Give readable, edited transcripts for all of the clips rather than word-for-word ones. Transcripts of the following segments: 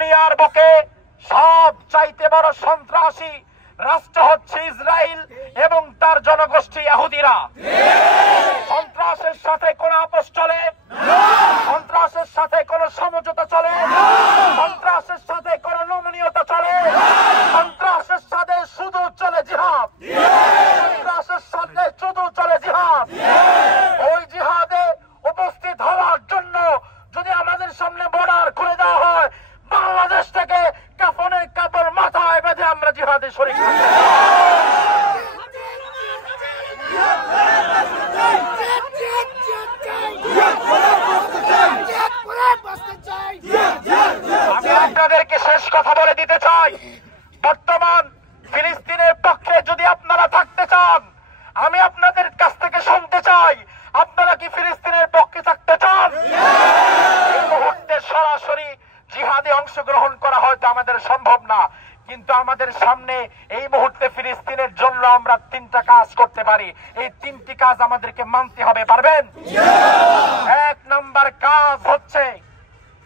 দুনিয়ার বুকে সব চাইতে বড় সন্ত্রাসী রাষ্ট্র হচ্ছে ইসরায়েল এবং তার জনগোষ্ঠী ইহুদিরা। সন্ত্রাসের সাথে কোন আপোষ চলে, সন্ত্রাসের সাথে কোন সমঝোতা চলে, সন্ত্রাসের সাথে কোন নমনীয়তা চলে, সন্ত্রাসের সাথে শুধু চলে জিহাদ, সন্ত্রাসের সাথে শুধু চলে জিহাদ। ওই জিহাদে উপস্থিত হওয়ার জন্য যদি আমাদের সামনে বর্ডার খুলে দেওয়া হয়, বাংলাদেশ থেকে কাফনের কাপড় মাথায় বেঁধে আমরা জিহাদে শরীক থাকব। আমি আপনাদেরকে শেষ কথা বলে দিতে চাই, বর্তমান ফিলিস্তিনের পক্ষে যদি আপনারা থাকতে চান, আমি আপনাদের কাছ থেকে শুনতে চাই, আপনারা কি ফিলিস্তিনের পক্ষে থাকতে চান? এই মুহূর্তে সরাসরি জিহাদে অংশগ্রহণ করা হয়তো আমাদের সম্ভব না, কিন্তু আমাদের সামনে এই মুহূর্তে ফিলিস্তিনের জন্য আমরা 3টা কাজ করতে পারি। এই 3টি কাজ আমাদেরকে মানতে হবে, পারবেন? 1 নাম্বার কাজ হচ্ছে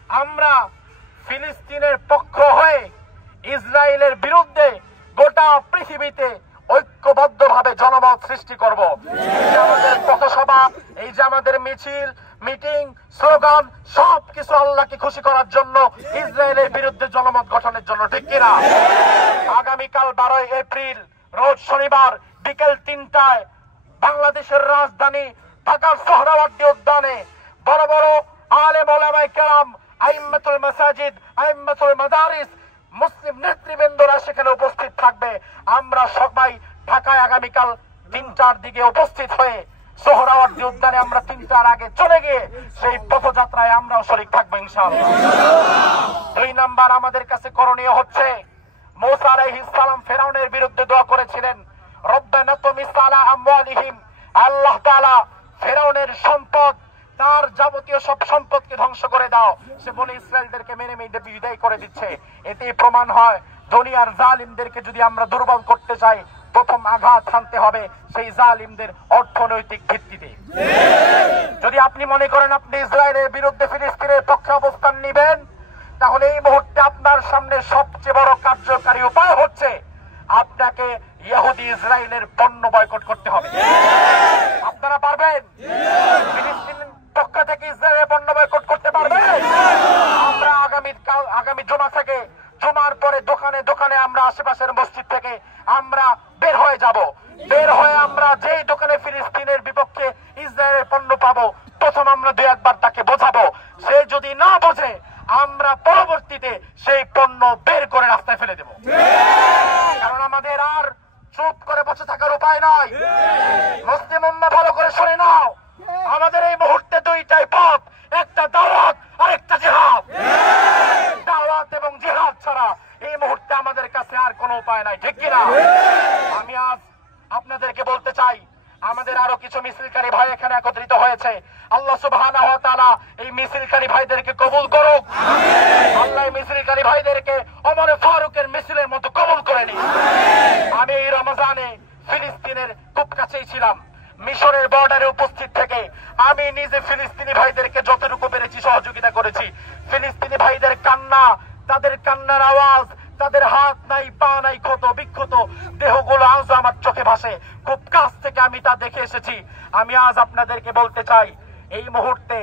আমরা ফিলিস্তিনের পক্ষ হয়ে ইসরায়েলের বিরুদ্ধে গোটা পৃথিবীতে ঐক্যবদ্ধভাবে জনমত সৃষ্টি করব। এই যে আমাদের পথসভা, এই যে আমাদের মিছিল, মিটিং, স্লোগান, সবকিছু আল্লাহকে খুশি করার জন্য, ইসরায়েলের বিরুদ্ধে জনমত গঠনের জন্য, ঠিক কিনা? আগামীকাল 12 এপ্রিল রোজ শনিবার বিকেল 3টায় বাংলাদেশের রাজধানী ঢাকার সোহরাওয়ার্দী উদ্যানে বড় বড় আলেম ওলামায়ে কেরাম, আইম্মাতুল মাসাজিদ, আইম্মাতুল মাদারিস, মুসলিম নেতৃবৃন্দরা সেখানে উপস্থিত থাকবে। আমরা সবাই ঢাকায় আগামীকাল 3টার দিকে উপস্থিত হয়ে সোহরাওয়ার্দী উদ্যানে আমরা 3টার আগে চলে গিয়ে সেই পথযাত্রায় আমরাও শরীক থাকবো ইনশাআল্লাহ। 2 নাম্বার আমাদের কাছে করণীয় হচ্ছে, মূসা আলাইহিস সালাম ফেরাউনের বিরুদ্ধে দোয়া করেছিলেন, রব্বানা তুমিস আলা আমওয়ালিহিম, আল্লাহ তাআলা ফেরাউনের সম্পদ, তার যাবতীয় সব সম্পদকে ধ্বংস করে দাও। সে বলে ইসরায়েলদেরকে মেনে বিদায় করে দিচ্ছে। এতেই প্রমাণ হয় দুনিয়ার জালিমদেরকে যদি আমরা দুর্বল করতে চাই, প্রথম আঘাত হানতে হবে সেই জালিমদের অর্থনৈতিক ভিত্তিতে। যদি আপনি মনে করেন আপনি ইসরায়েলের বিরুদ্ধে ফিলিস্তিনের পক্ষে অবস্থান নেবেন, তাহলে এই মুহূর্তে আপনার সামনে সবচেয়ে বড় কার্যকারী উপায় হচ্ছে আপনাকে ইহুদি ইসরায়েলের পণ্য বয়কট করতে হবে। আপনারা পারবেন? ফিলিস্তিনের পক্ষ থেকে ইসরায়েলের পণ্য বয়কট করতে পারবেন? আমরা আগামী জুমা থেকে, জুমার পরে দোকানে দোকানে আমরা আশেপাশের মসজিদ থেকে আমরা বের হয়ে যাব। বের হয়ে আমরা যেই দোকানে ফিলিস্তিনের বিপক্ষে ইসরায়েলের পণ্য পাবো, প্রথম আমরা 2-1 তাকে বোঝাবো। সে যদি না বোঝে, আমরা পরবর্তীতে সেই পণ্য বের করে রাস্তায় ফেলে দেব। কারণ আমাদের আর চুপ করে বসে থাকার উপায় নয়। মুসলিম উম্মাহ ভালো করে শুনে নাও, আমাদের এই মুহূর্তে 2টাই পথ, একটা দাওয়াত আর একটা জিহাদ। দাওয়াত এবং জিহাদ ছাড়া এই মুহূর্তে আমাদের কাছে আর কোনো উপায় নাই, ঠিক কিনা? আমি আজ আপনাদেরকে বলতে চাই, আমাদের আরো কিছু মিছিলকারী ভাই এখানে একত্রিত হয়েছে। আল্লাহ সুবহানাহু ওয়া তাআলা এই মিছিলকারী ভাইদেরকে কবুল করুক। আল্লাহ এই মিছিলকারী ভাইদেরকে ওমর ফারুকের মিছিলের মতো কবুল করে নিন। আমি এই রমজানে ফিলিস্তিনের খুব কাছেই ছিলাম, মিশরের বর্ডারে উপস্থিত থেকে আমি নিজে ফিলিস্তিনি ভাইদেরকে যতটুকু পেরেছি সহযোগিতা করেছি। ফিলিস্তিনি ভাইদের কান্না, তাদের কান্নার আওয়াজ, তাদের হাত নাই, পা নাই, ক্ষত বিক্ষত দেহগুলো আজ আমার চোখে ভাসে। খুব কাছ থেকে আমি তা দেখে এসেছি। আমি আজ আপনাদেরকে বলতে চাই, এই মুহূর্তে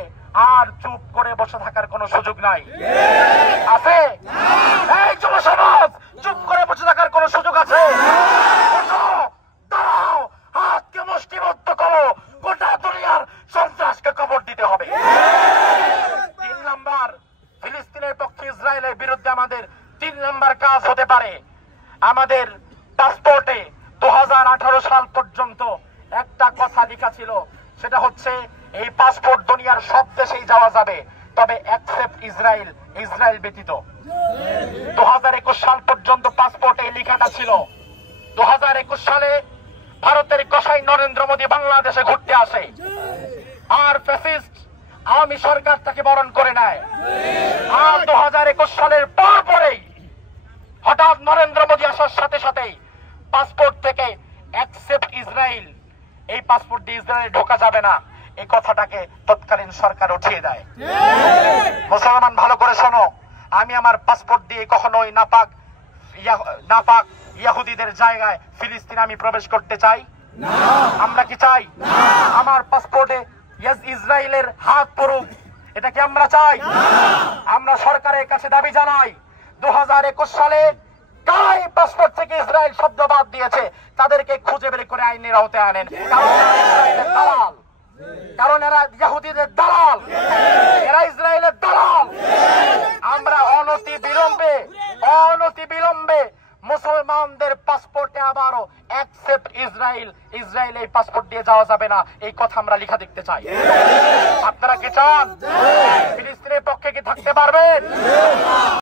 আর চুপ করে বসে থাকার কোনো সুযোগ নাই। আছে? এই যুব সমাজ, চুপ করে বসে থাকার কোনো সুযোগ আছে? দাঁড়াও, হাতকে মুষ্টিবদ্ধ করো, গোটা দুনিয়ার সন্ত্রাসকে কবর দিতে হবে। 3 নাম্বার, ফিলিস্তিনের পক্ষে ইসরায়েলের বিরুদ্ধে আমাদের 3 নাম্বার কাজ হতে পারে, আমাদের পাসপোর্টে 2018 সাল পর্যন্ত একটা কথা লেখা ছিল, সেটা হচ্ছে এই পাসপোর্ট দুনিয়ার সব দেশেই যাওয়া যাবে, তবে অ্যাকসেপ্ট ইসরায়েল, ইসরায়েল ব্যতীত। 2021 সাল পর্যন্ত পাসপোর্টে এই লেখাটা ছিল। 2021 সালে ভারতের কসাই নরেন্দ্র মোদী বাংলাদেশে ঘুরতে আসে, আর ফ্যাসিস্ট আওয়ামী সরকার তাকে বরণ করে নেয়। আর 2021 সালের পরেই হঠাৎ নরেন্দ্র মোদী আসার সাথে সাথেই পাসপোর্ট থেকে অ্যাকসেপ্ট ইসরায়েল, এই পাসপোর্ট দিয়ে ইসরায়েলে ঢোকা যাবে না, এই কথাটাকে তৎকালীন সরকার উঠিয়ে দেয়। মুসলমান ভালো করে শোনো, আমি আমার পাসপোর্ট দিয়ে কখনোই নাপাক ইহুদিদের জায়গায় ফিলিস্তিন আমি প্রবেশ করতে চাই? আমরা কি চাই আমার পাসপোর্টে ইসরায়েলের হাত পড়ুক? এটা কি আমরা চাই? আমরা সরকারের কাছে দাবি জানাই 2021 সালে কাই পাসপোর্ট থেকে ইসরায়েল শব্দ বাদ দিয়েছে তাদেরকে খুঁজে বের করে আইনের আওতায় আনেন, কারণ এরা ইহুদিদের দালাল, এরা ইসরায়েলের দালাল। আমরা অনতি বিলম্বে মুসলমানদের পাসপোর্টে আবারও অ্যাকসেপ্ট ইসরায়েল এই পাসপোর্ট দিয়ে যাওয়া যাবে না, এই কথা আমরা লেখা দেখতে চাই। আপনারা কি চান? ফিলিস্তিনের পক্ষে কি থাকতে পারবেন?